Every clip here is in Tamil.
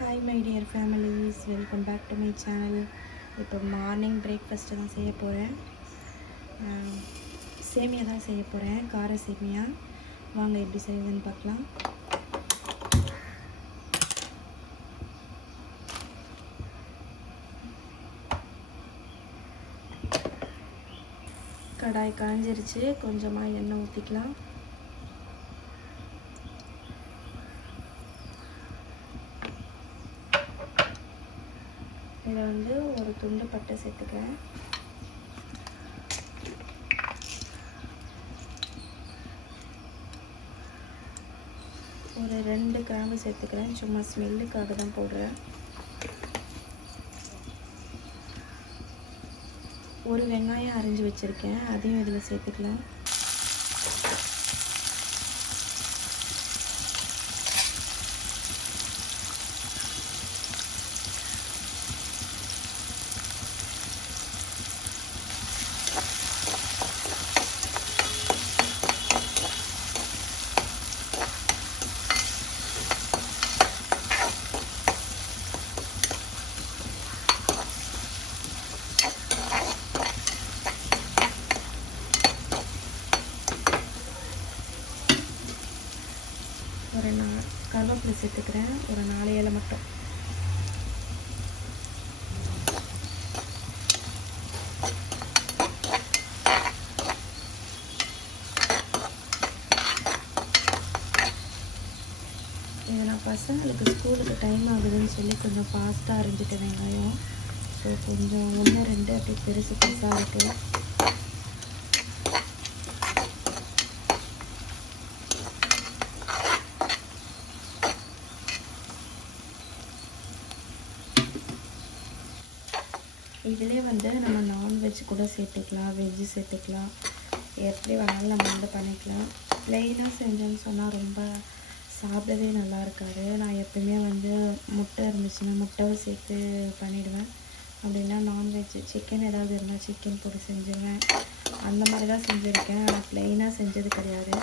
Hi my dear families, welcome back to my channel. இப்போ மார்னிங் பிரேக்ஃபாஸ்ட்டு தான் செய்ய போகிறேன். சேமியா தான் செய்ய போகிறேன், கார சேமியா. வாங்க எப்படி செய்யுதுன்னு பார்க்கலாம். கடாய் காஞ்சிருச்சு, கொஞ்சமாக எண்ணெய் ஊற்றிக்கலாம். இதில் வந்து ஒரு துண்டு பட்டை சேர்த்துக்கிறேன். ஒரு 2 கிராம்பு சேர்த்துக்கிறேன், சும்மா ஸ்மெல்லுக்காக தான் போடுறேன். ஒரு வெங்காயம் அரிஞ்சு வச்சுருக்கேன், அதையும் இதில் சேர்த்துக்கலாம். ஒரு கருவேப்பிலை சேர்த்துக்கிறேன், ஒரு 4 இலை மட்டும். இது நான் பசங்களுக்கு ஸ்கூலுக்கு டைம் ஆகுதுன்னு சொல்லி கொஞ்சம் ஃபாஸ்ட்டாக அரிஞ்சிட்டேன் வெங்காயம். ஸோ கொஞ்சம் 1 2 அப்படி பெருசு பெருசாக இருக்குது. இதிலே வந்து நம்ம நான்வெஜ் கூட சேர்த்துக்கலாம், வெஜ்ஜு சேர்த்துக்கலாம், எப்படி வேணாலும் நம்ம வந்து பண்ணிக்கலாம். ப்ளெயினாக செஞ்சோன்னு சொன்னால் ரொம்ப சாப்பிடவே நல்லா இருக்காது. நான் எப்பவுமே வந்து முட்டை இருந்துச்சுன்னா முட்டைவை சேர்த்து பண்ணிவிடுவேன். அப்படின்னா நான்வெஜ் சிக்கன் ஏதாவது இருந்தால் சிக்கன் போட்டு செஞ்சுருவேன். அந்த மாதிரி தான் செஞ்சுருக்கேன். ஆனால் ப்ளெயினாக செஞ்சது கிடையாது.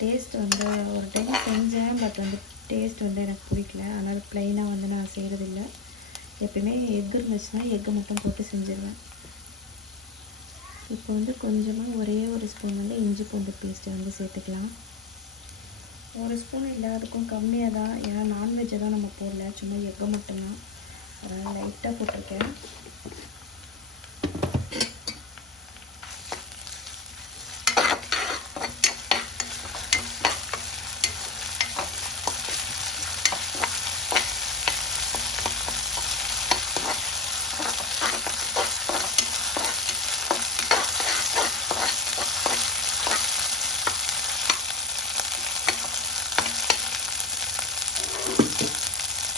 டேஸ்ட் வந்து ஒரு டைம் செஞ்சேன், பட் வந்து டேஸ்ட் வந்து எனக்கு பிடிக்கல. அதனால் ப்ளெயினாக வந்து நான் செய்கிறதில்ல. எப்பயுமே எக் இருந்துச்சுன்னா எக்கு மட்டும் போட்டு செஞ்சுருவேன். இப்போ வந்து கொஞ்சமாக ஒரே ஒரு ஸ்பூன் வந்து இஞ்சி பூண்டு பேஸ்ட்டு வந்து சேர்த்துக்கலாம். ஒரு ஸ்பூன் இல்லை, அதுக்கும் கம்மியாக தான். ஏன்னா நான்வெஜ்ஜை தான் நம்ம போடல, சும்மா எக்கு மட்டும்தான். அதனால் லைட்டாக போட்டிருக்கேன்.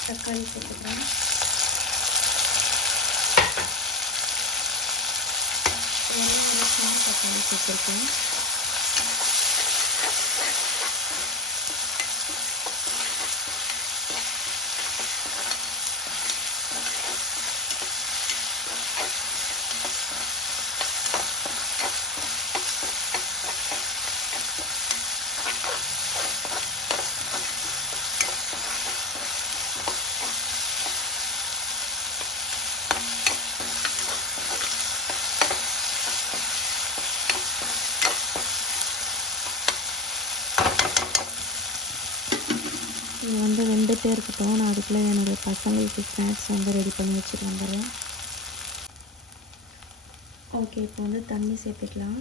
தக்காளி சேர்த்துக்கிறேன். ஒரு ஸ்மால் தக்காளி சேர்த்துருக்கேன். இது வந்து வெந்துட்டே இருக்கட்டும். நான் அதுக்குள்ளே என்னுடைய பசங்களுக்கு ஸ்நாக்ஸ் வந்து ரெடி பண்ணி வச்சுட்டு வந்துடுவேன். ஓகே, இப்போ வந்து தண்ணி சேர்த்துக்கலாம்.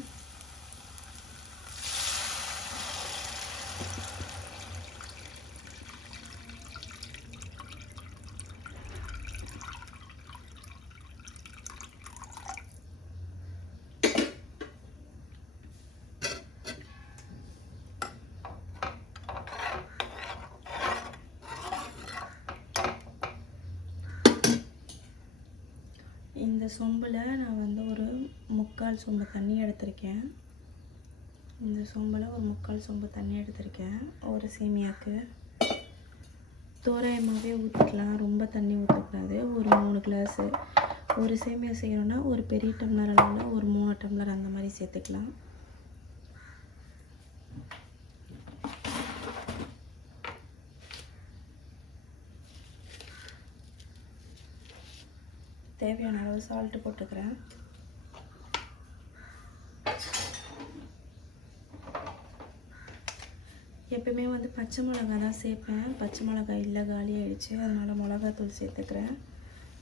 இந்த சொம்பில் நான் வந்து ஒரு 3/4 சொம்பு தண்ணி எடுத்திருக்கேன். இந்த சொம்பில் ஒரு 3/4 சொம்பு தண்ணி எடுத்திருக்கேன். ஒரு சேமியாவுக்கு தோராயமாகவே ஊற்றிக்கலாம், ரொம்ப தண்ணி ஊற்றக்கூடாது. ஒரு 3 கிளாஸு ஒரு சேமியா செய்யணுன்னா ஒரு பெரிய டம்ளர் அளவில் ஒரு 3 டம்ளர் அந்த மாதிரி சேர்த்துக்கலாம். தேவையான அளவு சால்ட்டு போட்டுக்கிறேன். எப்பயுமே வந்து பச்சை மிளகா தான் சேர்ப்பேன். பச்சை மிளகாய் இல்லை, காலி ஆகிடுச்சு. அதனால் மிளகாத்தூள் சேர்த்துக்கிறேன்.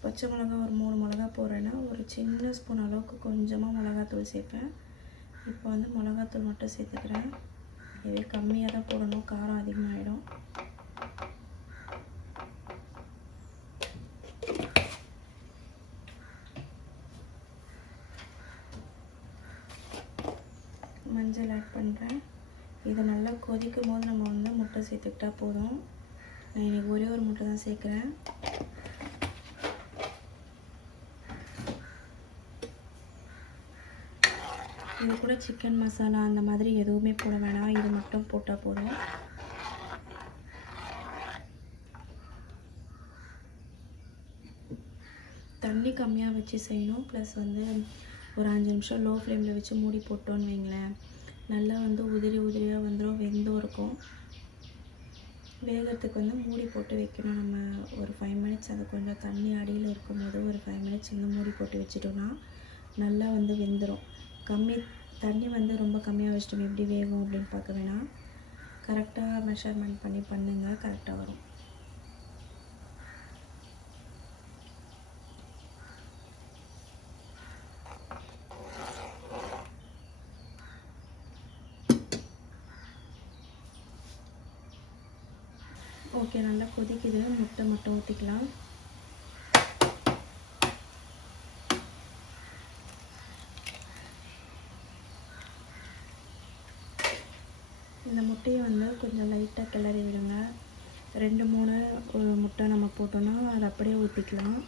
பச்சை மிளகா ஒரு 3 மிளகா போடுறேன்னா ஒரு சின்ன ஸ்பூன் அளவுக்கு கொஞ்சமாக மிளகாத்தூள் சேர்ப்பேன். இப்போ வந்து மிளகாத்தூள் மட்டும் சேர்த்துக்கிறேன். இதே கம்மியாக தான் போடணும், காரம் அதிகமாகிடும். மஞ்சள் ஆட் பண்ணுறேன். இது நல்லா கொதிக்கும் போது நம்ம வந்து முட்டை சேர்த்துக்கிட்டா போதும். நான் இன்றைக்கி ஒரே ஒரு முட்டை தான் சேர்க்குறேன். இது கூட சிக்கன் மசாலா அந்த மாதிரி எதுவுமே போட வேணாம், இது மட்டும் போட்டால் போதும். தண்ணி கம்மியாக வச்சு செய்யணும். ப்ளஸ் வந்து ஒரு 5 நிமிஷம் லோ ஃப்ளேமில் வச்சு மூடி போட்டோன்னு வைங்களேன், நல்லா வந்து உதிரியாக வந்துடும், வெந்தும் இருக்கும். வேகிறதுக்கு வந்து மூடி போட்டு வைக்கணும். நம்ம ஒரு 5 மினிட்ஸ் அது கொஞ்சம் தண்ணி அடியில் இருக்கும்போது ஒரு 5 மினிட்ஸ் வந்து மூடி போட்டு வச்சுட்டோன்னா நல்லா வந்து வெந்துடும். தண்ணி வந்து ரொம்ப கம்மியாக வச்சுட்டோம் எப்படி வேகும் அப்படின்னு பார்க்க வேணாம். கரெக்டாக மெஷர்மெண்ட் பண்ணி பண்ணுங்கள், கரெக்டாக வரும். ஓகே, நல்லா கொதிக்குது. முட்டை மட்டும் ஊற்றிக்கலாம். இந்த முட்டையை வந்து கொஞ்சம் லைட்டாக கிளறி விடுங்க. 2-3 ஒரு முட்டை நம்ம போட்டோன்னா அதை அப்படியே ஊற்றிக்கலாம்.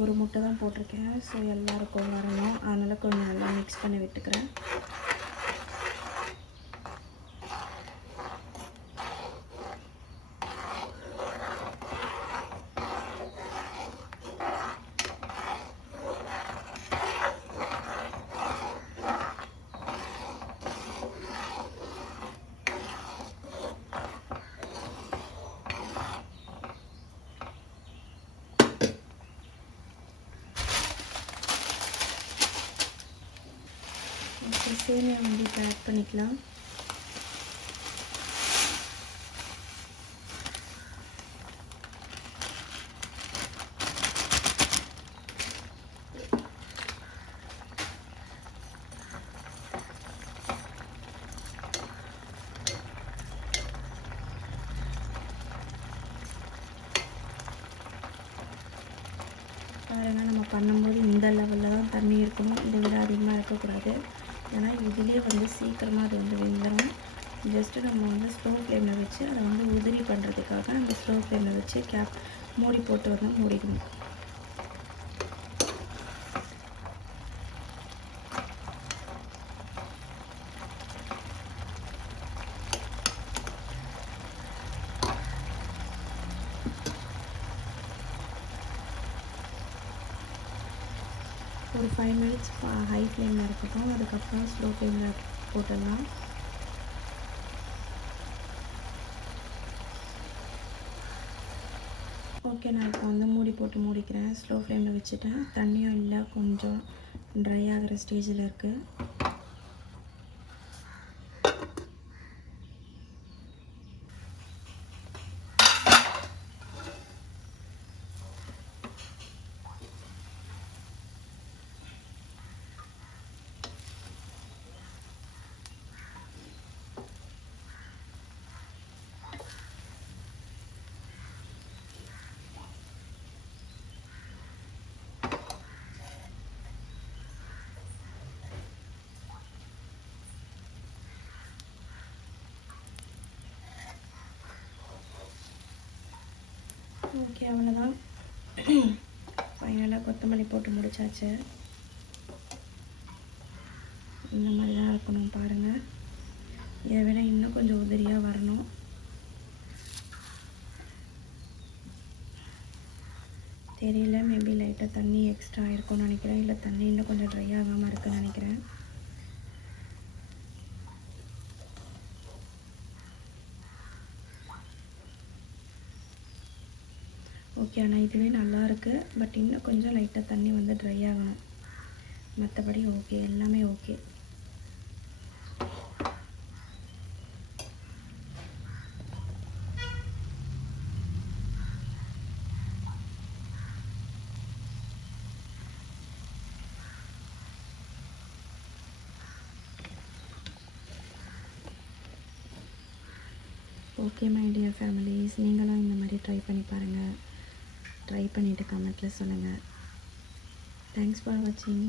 ஒரு முட்டை தான் போட்டிருக்கேன், ஸோ எல்லாருக்கும் வரணும். அதனால் கொஞ்சம் நல்லா மிக்ஸ் பண்ணி விட்டுக்கிறேன். சேமியா வந்து இப்போ ஆட் பண்ணிக்கலாம். பாருங்கள், நம்ம பண்ணும்போது இந்த லெவலில் தான் தண்ணி இருக்கணும், இதை விட அதிகமாக இருக்கக்கூடாது. ஏன்னா இதுலேயே வந்து சீக்கிரமாக அது வந்து வெந்துடும். ஜஸ்ட்டு நம்ம வந்து ஸ்லோ ஃப்ளேமில் வச்சு அதை வந்து உதிரி பண்ணுறதுக்காக நம்ம ஸ்லோ ஃப்ளேமில் வச்சு மூடி போட்டு வந்து மூடிக்கணும். ஒரு 5 மினிட்ஸ் ஹை ஃப்ளேமில் இருக்கட்டும், அதுக்கப்புறம் ஸ்லோ ஃப்ளேமில் போட்டுடலாம். ஓகே, நான் இப்போ வந்து மூடி போட்டு மூடிக்கிறேன். ஸ்லோ ஃப்ளேமில் வச்சுட்டேன். தண்ணியும் இல்லை, கொஞ்சம் ட்ரை ஆகிற ஸ்டேஜில் இருக்குது. ஓகே, அவ்வளோதான். ஃபைனலாக கொத்தமல்லி போட்டு முடிச்சாச்சு. இந்த மாதிரி தான் இருக்கணும் பாருங்கள். இதை விட இன்னும் கொஞ்சம் உதிரியாக வரணும். தெரியல, மேபி லைட்டாக தண்ணி எக்ஸ்ட்ரா இருக்கும்னு நினைக்கிறேன். இல்லை தண்ணி இன்னும் கொஞ்சம் ட்ரை ஆகாமல் இருக்குன்னு நினைக்கிறேன். ஓகே, ஆனால் இதுவே நல்லாயிருக்கு. பட் இன்னும் கொஞ்சம் லைட்டாக தண்ணி வந்து ட்ரை ஆகணும். மற்றபடி ஓகே, எல்லாமே okay. Okay my dear families, நீங்களும் இந்த மாதிரி ட்ரை பண்ணி பாருங்கள். ட்ரை பண்ணிவிட்டு கமெண்ட்டில் சொல்லுங்கள். தேங்க்ஸ் ஃபார் வாட்சிங்.